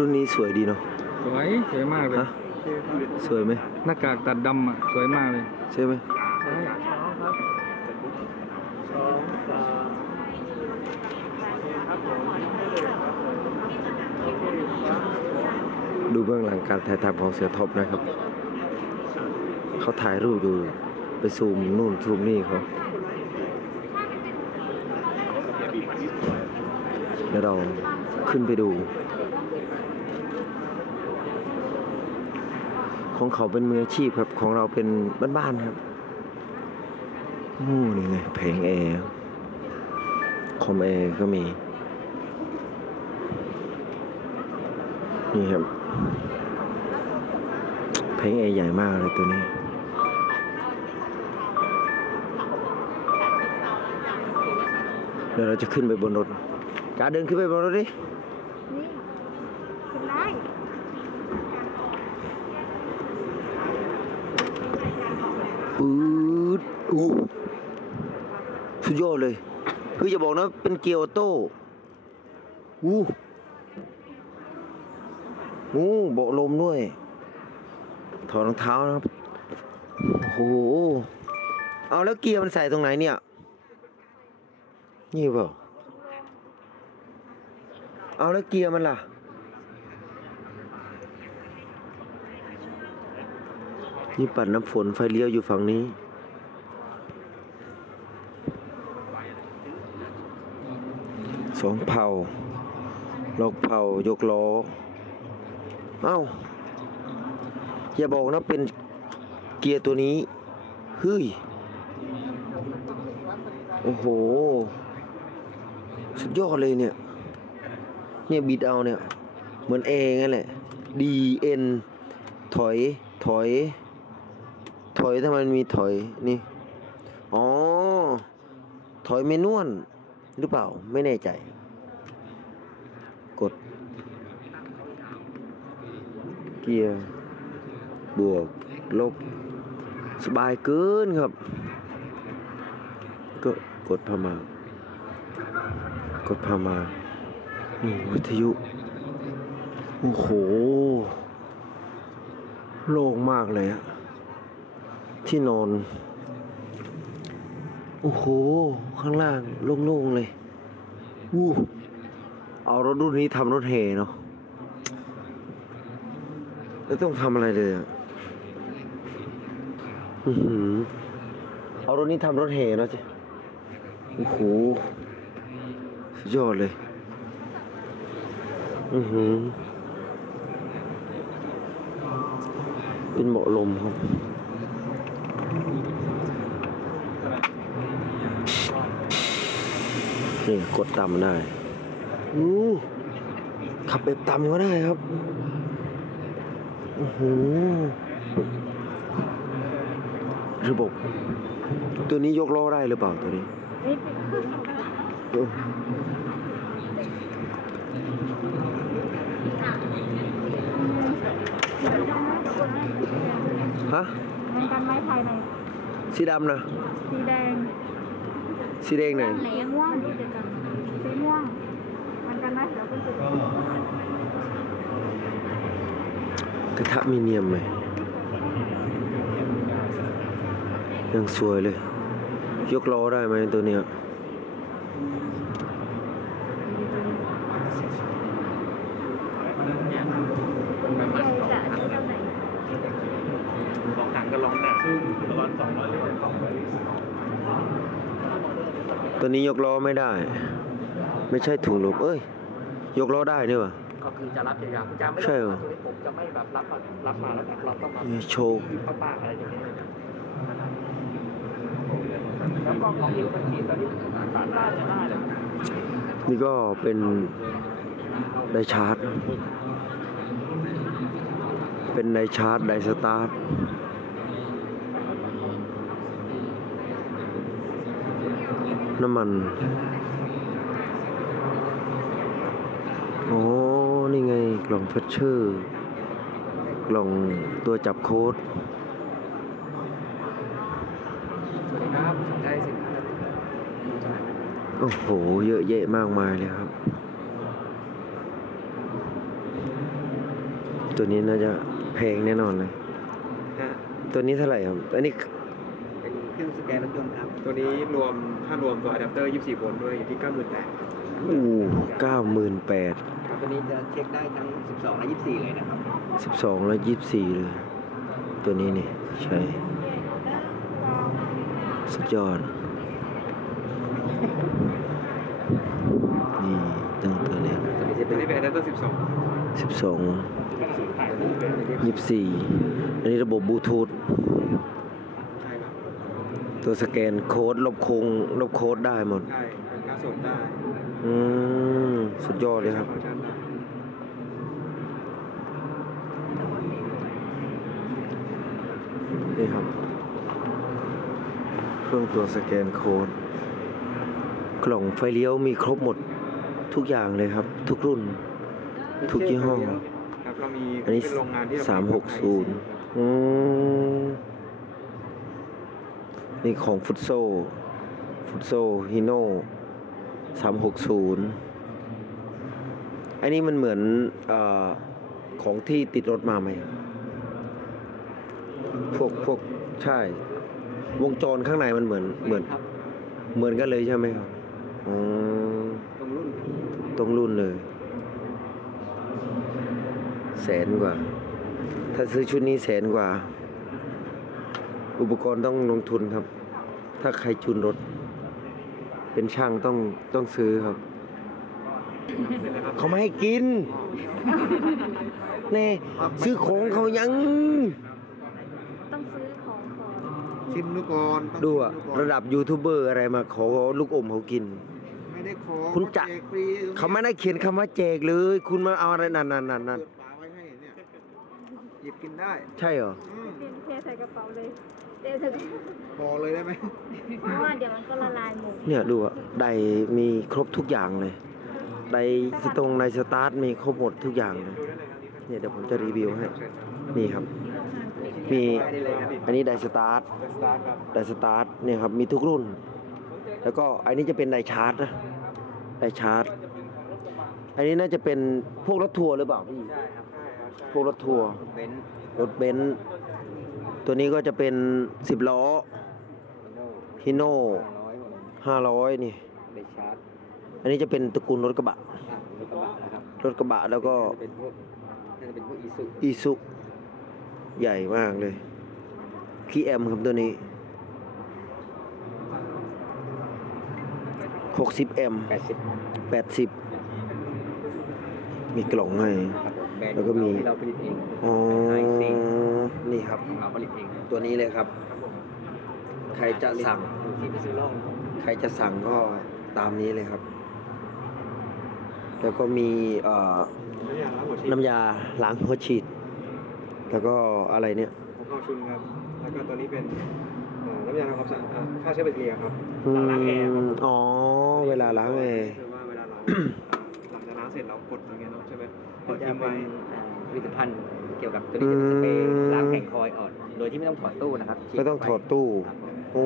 รุ่นนี้สวยดีเนาะ สวยสวยมากเลยฮะ สวยไหมหน้ากากตัดดำอะสวยมากเลยใช่ไหมใช่ดูเบื้องหลังการถ่ายทำของเสือท็อปนะครับ เขาถ่ายรูปอยู่ไปซูมนู่นซูมนี่เขาเดี๋ยวเราขึ้นไปดู ของเขาเป็นมืออาชีพครับ ของเราเป็นบ้านๆครับโอ้นี่ไงแผงแอร์คอมแอร์ก็มี นี่ครับเพลงเอร์ใหญ่มากเลยตัวนี้เดี๋ยวเราจะขึ้นไปบนรถกาเดินขึ้นไปบนรถดิ นี่ขึ้นได้ ปื๊ดอู้สุดยอดเลยคือจะบอกนะเป็นเกียร์ออโต้อู้อู้เบาลมด้วย ถอดรองเท้านะครับ โอ้โห เอาแล้วเกียร์มันใส่ตรงไหนเนี่ย นี่เปล่า เอาแล้วเกียร์มันล่ะ นี่ปัดน้ำฝนไฟเลี้ยวอยู่ฝั่งนี้ สองเผาล็อกเผายกล้อ เอ้า อย่าบอกนะเป็นเกียร์ตัวนี้ เฮ้ย โอ้โห สุดยอดเลยเนี่ย เนี่ยบิดเอาเนี่ย เหมือนเองั้นแหละ D N ถอย ถอย ถอยทำไมมันมีถอยนี่ อ๋อ ถอยเมนวลหรือเปล่าไม่แน่ใจ กด เกียร์ บวก ลบ สบายเกินครับ ก็กดพามากดพามานี่วิทยุ โอ้โห โล่งมากเลยอะ ที่นอน โอ้โห ข้างล่างโล่งๆเลยวู้เอารถรุ่นนี้ทำรถเฮเนาะไม่ต้องทำอะไรเลยอะอือหือเอารถนี้ทำรถเฮเนาะเจ๊โอ้โหสุดยอดเลย อือหือ เป็นเบาะลมครับ นี่กดต่ำได้อู้ขับแบบต่ำก็ได้ครับโอ้โหระบบ ตัวนี้ยกล้อได้หรือเปล่าตัวนี้นี่เออฮะเหมือนกันไหมภายในสีดำนะสีแดง สีแดงไหนไหนม่วงนี่เดียวกันสีม่วงเหมือนกันไหมเดี๋ยวคุณจะดูกระทะมีเนียมไหมยังสวยเลย ยกล้อได้ไหมตัวเนี้ยใหญ่จะอันนี้เท่าไหร่สองถังก็ร้องได้ร้อนสองร้อยลิตรสองร้อยลิ ตรตัวนี้ยกล้อไม่ได้ ไม่ใช่ถุงลมเอ้ย ยกล้อได้นี่หวะ ก็คือจะรับยาวๆคุณจาไม่ใช่ต้องเหรอมาตรงนี้ผมจะไม่แบบรับมารับมาแล้วแบบเราต้องมานี่โชว์ ป้าป้าอะไรอย่างเงี้ยแล้วก็ของยิวมันขีดตอนนี้สามน่าจะได้เลยนี่ก็เป็นไดชาร์จ เป็นไดชาร์จไดสตาร์ท น้ำมัน โอ้ นี่ไงกล่องเฟชเชอร์ กล่องตัวจับโค้ด สวัสดีครับสนใจสินค้าอะไรโอ้โห เยอะแยะมากมายเลยครับ ตัวนี้น่าจะแพงแน่นอนเลย ฮะตัวนี้เท่าไหร่ครับ อันนี้ รื่องสแกนรถยนต์ครับ ตัวนี้รวมถ้ารวมตัวอะแดปเตอร์ 24 โวลต์ด้วยอยู่ที่ 98,000อู้เก้าหมื่นแปดตัวนี้จะเช็คได้ทั้ง 12 และ 24 เลยนะครับ สิบสองแล้วยี่สิบสี่เลย ตัวนี้นี่ ใช่สุดยอด นี่ตั้งตัวนี้ตัวนี้จะตัเป็วนนี้เป็นอะแดปเตอร์ 12 สิบสองยี่สิบสี่อันนี้ระบบบลูทูธใช่ครับ ตัวสแกนโค้ดลบโคงลบโค้ดได้หมด ใช่เป็นการส่งได้อืมสุดยอดเลยครับฟังก์ชันได้นี่ครับ เครื่องตัวสแกนโค้ด กล่องไฟเลี้ยวมีครบหมดทุกอย่างเลยครับ ทุกรุ่น ทุกยี่ห้อ ครับเรามีอันนี้เป็นโรงงานที่เรสามหกศูนย์อืม นี่ของฟุตโซฟุตโซฮิโน่สามหกศูนย์อันนี้มันเหมือนเออของที่ติดรถมาไหม พวกพวกใช่ วงจรข้างในมันเหมือนเหมือนครับเหมือนกันเลยใช่ไหมครับอ๋อตรงรุ่นครับตรงรุ่นเลย แสนกว่า ถ้าซื้อชุดนี้แสนกว่า อุปกรณ์ต้องลงทุนครับ ถ้าใครจูนรถ เป็นช่างต้องต้องซื้อครับ เขาไม่ให้กิน แน่ ซื้อของเขายัง ต้องซื้อของก่อนชิมดูก่อนต้องดูอะชิมก่อนระดับยูทูบเบอร์อะไรมาขอลูกอมเขากิน ไม่ได้ขอคุณจะ แจกฟรีเขาไม่ได้เขียนคำว่าแจกเลย คุณมาเอาอะไรนั่นนั่นนั่นนั่นเปิดฝาไว้ให้เนี่ยหยิบกินได้ใช่เหรออืมเทเทใส่กระเป๋าเลย เทใส่กระเป๋าพอเลยได้ไหมเพราะว่าเดี๋ยวมันก็ละลายหมดเนี่ยดูอะไดมีครบทุกอย่างเลย ไดสตรงในสตาร์ทมีครบหมดทุกอย่างเลยเนี่ยเดี๋ยวผมจะรีวิวให้ นี่ครับ มีได้เลยครับอันนี้ไดสตาร์ทเป็นสตาร์ทครับไดสตาร์ทเนี่ยครับมีทุกรุ่น แล้วก็อันนี้จะเป็นไดชาร์จนะไดชาร์จอันนี้น่าจะเป็นพวกรถทัวร์หรือเปล่าพี่ใช่ครับใช่ครับใช่พวกรถทัวร์เบนซ์รถเบนซ์ ตัวนี้ก็จะเป็นสิบล้อฮิโน่ฮิโน่ห้าร้อยห้าร้อยนี่ ได้ชาร์จอันนี้จะเป็นตระกูลรถกระบะอะรถกระบะนะครับรถกระบะแล้วก็น่าจะเป็นพวกน่าจะเป็นพวกอีซุอีซุใหญ่มากเลยคีแอมครับตัวนี้หกสิบแอมแปดสิบแปดสิบมีกล่องให้ ครับผมแบรนด์แล้วก็มี ที่เราผลิตเอง อ๋อไอซี นี่ครับของเราผลิตเองตัวนี้เลยครับใครจะสั่ง อยู่ที่พิซซูโลกใครจะสั่งก็ตามนี้เลยครับ แล้วก็มีเอ่อน้ำยาล้างหัวฉีดน้ำยาล้างหัวฉีด แล้วก็อะไรเนี่ยของข้าวชุนครับ แล้วก็ตัวนี้เป็นเอ่อน้ำยาทำความสะอาดอ่าฆ่าเชื้อแบคทีเรียครับอืล้างแอร์ครับมอ๋อ เวลาล้างแอร์คือว่าเวลาเรา หลังจากล้างเสร็จเรากดอย่างเงี้ยเนาะใช่ไหมกก็ดจะทิ้งเป็ไว้นอ่าผลิตภัณฑ์ เกี่ยวกับตัวนี้จะเป็นสเปรย์ล้างแผงคอยออดโดยที่ไม่ต้องถอดตู้นะครับฉีไม่ต้องถอดตู้ครับโอ้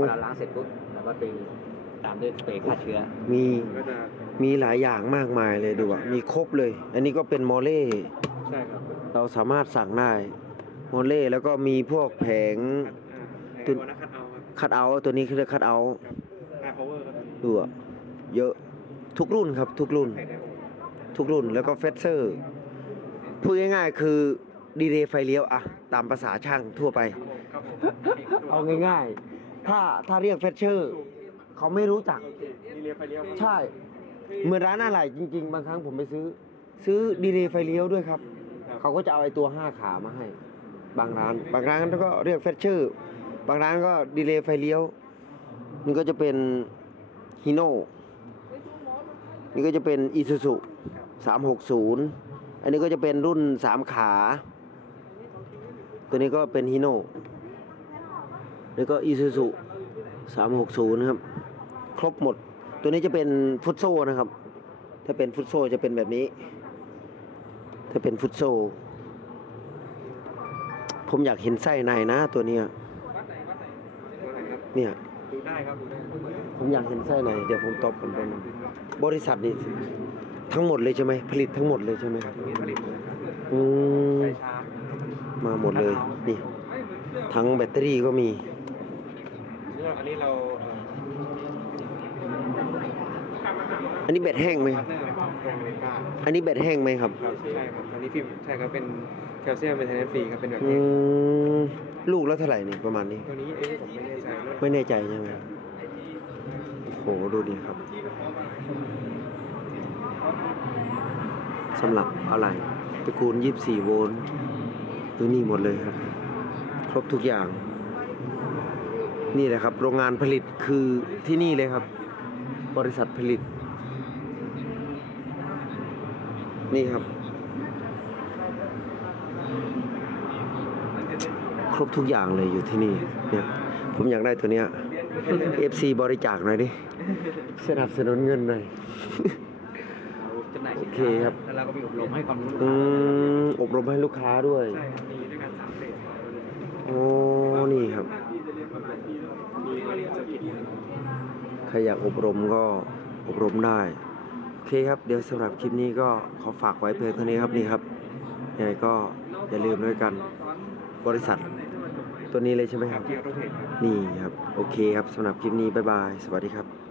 เวลาล้างเสร็จปุ๊บแล้วก็ไปตามด้วยสเปรย์ฆ่าเชื้อ มีมันก็จะมีหลายอย่างมากมายเลยดูอะมีครบเลย อันนี้ก็เป็นมอเล่ใช่ครับเราสามารถสั่งได้มอเล่แล้วก็มีพวกแผงคัดอ่าไอ้ตัวนั้นคัดเอาครับคัดเอาท์ตัวนี้คือเรียกคัดเอาท์ไฮพาวเวอร์ก็ตัวนี้ดูอะเยอะทุกรุ่นครับทุกรุ่นไฮไดโอทุกรุ่นแล้วก็เฟสเซอร์ พูดง่ายๆ คือดีเลย์ไฟเลี้ยวอะตามภาษาช่างทั่วไป ครับผมเอาง่ายๆ ถ้าถ้าเรียกเฟสเชอร์เขาไม่รู้จักโอเคนี่เรียกไฟเลี้ยวใช่ เหมือนร้านอะไรจริง ๆ บางครั้งผมไปซื้อ ซื้อดีเลย์ไฟเลี้ยวด้วยครับ เขาก็จะเอาไอ้ตัวห้าขามาให้ บางร้าน บางร้านก็เรียกเฟสเชอร์ บางร้านก็ดีเลย์ไฟเลี้ยว นี่ก็จะเป็นฮิโน่นี่ก็จะเป็นอีซูซุสามหกศูนย์ อันนี้ก็จะเป็นรุ่นสามขา ตัวนี้ก็เป็นฮิโน่แล้วก็อีซูซุสามหกศูนย์ครับ ครบหมด ตัวนี้จะเป็นฟุตโซนะครับ ถ้าเป็นฟุตโซจะเป็นแบบนี้ ถ้าเป็นฟุตโซ ผมอยากเห็นไส้ในนะตัวเนี้ยตัวไหนครับเนี่ย ดูได้ครับดูได้ผมอยากเห็นไส้ในเดี๋ยวผมตอบกันไปบริษัทนี่ ทั้งหมดเลยใช่ไหมผลิตทั้งหมดเลยใช่ไหมครับมีผลิตหมดเลยครับอืมสายชาร์จมาหมดเลยนี่ทั้งแบตเตอรี่ก็มีอันนี้เราเอ่ออันนี้แบตแห้งไหมพาร์ทเนอร์ของตรงอเมริกาอันนี้แบตแห้งไหมครับ ครับใช่ครับอันนี้ฟิล์มใช่ครับเป็นแคลเซียมเป็นเทนเนสฟรีครับเป็นแบบอืนี้มลูกแล้วเท่าไหร่นี่ประมาณนี้ ตัวนี้เอ๊ะผมไม่แน่ใจด้วยไม่แน่ใจใช่ไหมโอ้โหดูดิครับ สำหรับอะไรตระกูล 24 โวลต์ตัวนี้หมดเลยครับ ครบทุกอย่าง นี่แหละครับ โรงงานผลิตคือที่นี่เลยครับ บริษัทผลิต นี่ครับ ครบทุกอย่างเลยอยู่ที่นี่เนี่ยผมอยากได้ตัวเนี้ย FC บริจาคหน่อยดิ สนับสนุนเงินหน่อย จำหน่ายโอสินเคค้าครับ แล้วเราก็มีอบรมให้ความรู้ลูกอืค้ามอบรมให้ลูกค้าด้วย ใช่ครับมีด้วยกันสามเฟสโอ้นี่ครับ มีบริษัทกิจใครอยากอบรมก็อบรมได้ โอเคครับ เดี๋ยวสำหรับคลิปนี้ก็ขอฝากไว้เพียงเท่านี้ครับนี่ครับยังไงก็อย่าลืมด้วยกัน บริษัทตัวนี้เลยใช่ไหมครับเกียร์โรเทตครับ นี่ครับ โอเคครับสำหรับคลิปนี้ บ๊ายบาย สวัสดีครับ